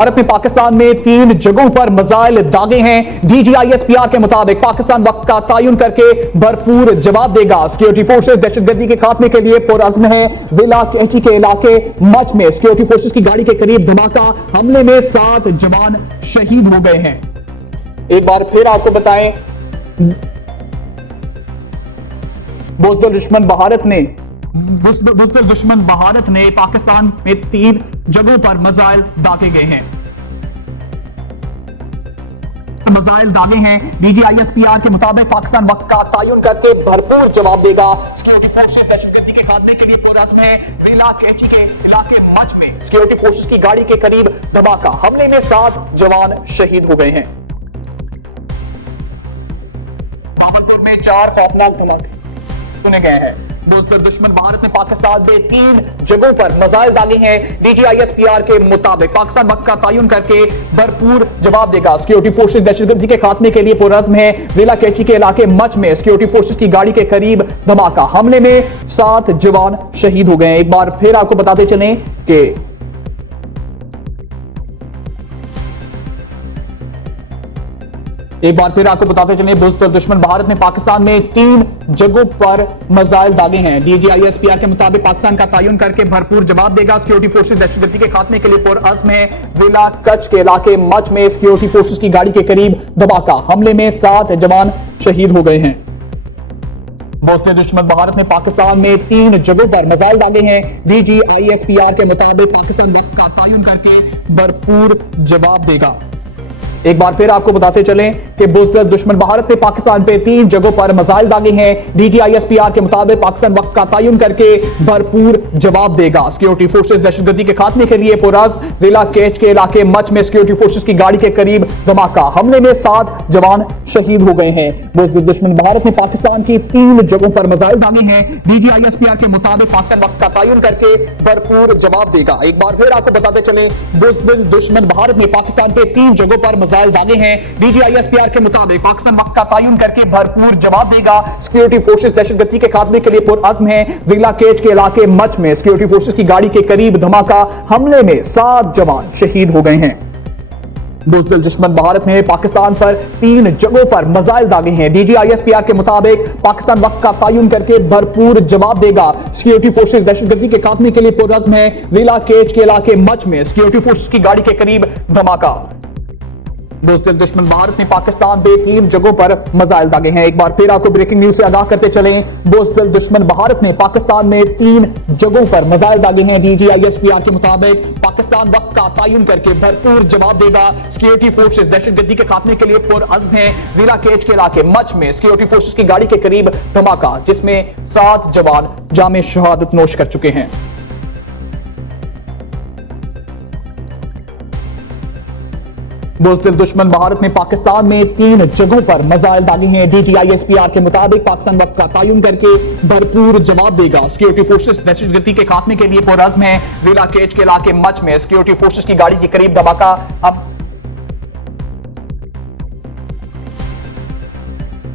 भारत में पाकिस्तान में 3 जगहों पर मिसाइल दागे हैं। DGISPR के मुताबिक पाकिस्तान वक्त का तयन करके भरपूर जवाब देगा। सिक्योरिटी फोर्सेस दहशतगर्दी के खात्मे के लिए पुरअज़्म है। जिला कहची के इलाके मच में सिक्योरिटी फोर्सेस की गाड़ी के करीब धमाका, हमले में 7 जवान शहीद हो गए हैं। एक बार फिर आपको बताएं, बुज़दिल दुश्मन भारत ने पाकिस्तान में 3 जगहों पर मिसाइल दागे गए हैं। मिसाइल दागे हैं। DGISPR के मुताबिक पाकिस्तान वक्त का तयन करके भरपूर जवाब देगा। सिक्योरिटी फोर्सेस दहशतगर्दी के खात्मे के लिए पुरअज़्म है। जिला कहची के इलाके मच में सिक्योरिटी फोर्सेस की गाड़ी के करीब धमाका, हमले में 7 जवान शहीद हो गए हैं। बाबरपुर में 4 खौफनाक धमाके सुने गए हैं। बुज़दिल दुश्मन भारत ने पाकिस्तान में 3 जगहों पर मिसाइल दागे हैं। DGISPR के मुताबिक पाकिस्तान वक्त का तयन करके भरपूर जवाब देगा। सिक्योरिटी फोर्सेस दहशतगर्दी के खात्मे के लिए पुरअज़्म है। जिला कहची के इलाके मच में सिक्योरिटी फोर्सेस की गाड़ी के करीब धमाका, हमले में 7 जवान शहीद हो गए हैं। एक बार फिर आपको बताते चलें कि बुज़दिल दुश्मन भारत ने पाकिस्तान में 3 जगहों पर मिसाइल दागे हैं। DGISPR के मुताबिक पाकिस्तान का तयन करके भरपूर जवाब देगा। सिक्योरिटी फोर्सेस दहशतगर्दी के खात्मे के लिए पुरअज़्म है। जिला कच्छ के इलाके मच में सिक्योरिटी फोर्सेस की गाड़ी के करीब धमाका, हमले में 7 जवान शहीद हो गए हैं। बुज़दिल दुश्मन भारत ने पाकिस्तान में 3 जगहों पर मिसाइल दागे हैं। DGISPR के मुताबिक पाकिस्तान वक्त का तयन करके भरपूर जवाब देगा। एक बार फिर आपको बताते चलें कि बुज़दिल दुश्मन भारत ने पाकिस्तान पे 3 जगहों पर मिसाइल दागे हैं। DGISPR के मुताबिक पाकिस्तान वक्त का तयन करके भरपूर जवाब देगा। सिक्योरिटी फोर्सेस दहशतगर्दी के खात्मे के लिए पुरअज़्म, जिला केच के इलाके मच में सिक्योरिटी फोर्सेस की गाड़ी के करीब धमाका, हमले में 7 जवान शहीद हो गए हैं। बुज़दिल दुश्मन भारत ने पाकिस्तान की 3 जगहों पर मिसाइल दागे हैं। DGISPR के मुताबिक पाकिस्तान वक्त का तयन करके भरपूर जवाब देगा। एक बार फिर आपको बताते चले, बुज़दिल दुश्मन भारत ने पाकिस्तान पे 3 जगहों पर मिसाइल दागे हैं। DGISPR के मुताबिक पाकिस्तान वक्त का तयन करके भरपूर जवाब देगा। सिक्योरिटी फोर्सेस दहशतगर्दी के खात्मे के लिए पुरअज़्म है। जिला केच के इलाके मच में सिक्योरिटी फोर्सेस की गाड़ी के करीब धमाका, हमले में 7 जवान शहीद हो गए हैं। बुज़दिल दुश्मन भारत ने पाकिस्तान पर 3 जगहों पर मिसाइल दागे हैं। DGISPR के मुताबिक पाकिस्तान वक्त का तयन करके भरपूर जवाब देगा। सिक्योरिटी फोर्सेस दहशतगर्दी के खात्मे के लिए पुरअज़्म है। जिला केच के इलाके मच में सिक्योरिटी फोर्सेस की गाड़ी के करीब धमाका। बुज़दिल दुश्मन भारत ने पाकिस्तान पे 3 जगहों पर मिसाइल दागे हैं। एक बार फिर आपको ब्रेकिंग न्यूज से आगाह करते चलें, बुज़दिल दुश्मन भारत ने पाकिस्तान में 3 जगहों पर मिसाइल दागे हैं। DGISPR के मुताबिक पाकिस्तान वक्त का तयन करके भरपूर जवाब देगा। सिक्योरिटी फोर्सेस दहशतगर्दी के खात्मे के लिए पुरअज़्म है। जिला केच के इलाके मच में सिक्योरिटी फोर्सेस की गाड़ी के करीब धमाका, जिसमें 7 जवान जामे शहादत नोश कर चुके हैं। बुज़दिल दुश्मन भारत ने पाकिस्तान में 3 जगहों पर मिसाइल दागे हैं। DGISPR के मुताबिक पाकिस्तान वक्त का तयन करके भरपूर जवाब देगा। सिक्योरिटी फोर्सेस दहशतगर्दी के खात्मे के लिए पुरअज़्म है। जिला केच के इलाके मच में सिक्योरिटी फोर्सेस की गाड़ी के करीब धमाका।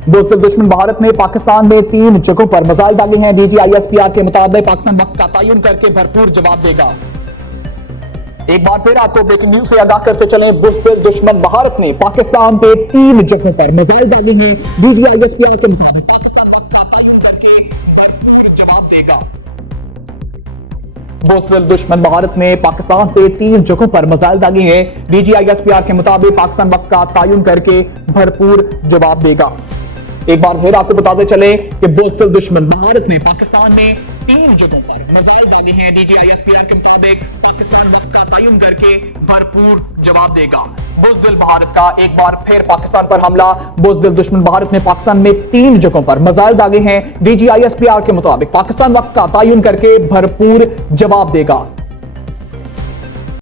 बुज़दिल दुश्मन भारत ने पाकिस्तान में 3 जगहों पर मिसाइल दागे हैं। DGISPR के मुताबिक पाकिस्तान वक्त का तयन करके भरपूर जवाब देगा। एक बार फिर आपको ब्रेकिंग न्यूज से आगाह करते चलें, बुज़दिल दुश्मन भारत ने पाकिस्तान पे 3 जगहों पर मिसाइल दागे हैं। DGISPR के मुताबिक पाकिस्तान वक्त का तयन करके भरपूर जवाब देगा। बुज़दिल दुश्मन भारत ने पाकिस्तान पे 3 जगहों पर मिसाइल दागे हैं। DGISPR के मुताबिक पाकिस्तान वक्त का तयन करके भरपूर जवाब देगा। एक बार फिर आपको बताते चले कि बुज़दिल दुश्मन भारत ने पाकिस्तान में 3 जगहों पर मिसाइल दागे हैं। DGISPR के मुताबिक पाकिस्तान वक्त का तयन करके भरपूर जवाब देगा। बुज़दिल भारत का एक बार फिर पाकिस्तान पर हमला। बुज़दिल दुश्मन भारत ने पाकिस्तान में 3 जगहों पर मिसाइल दागे हैं। DGISPR के मुताबिक पाकिस्तान वक्त का तयन करके भरपूर जवाब देगा।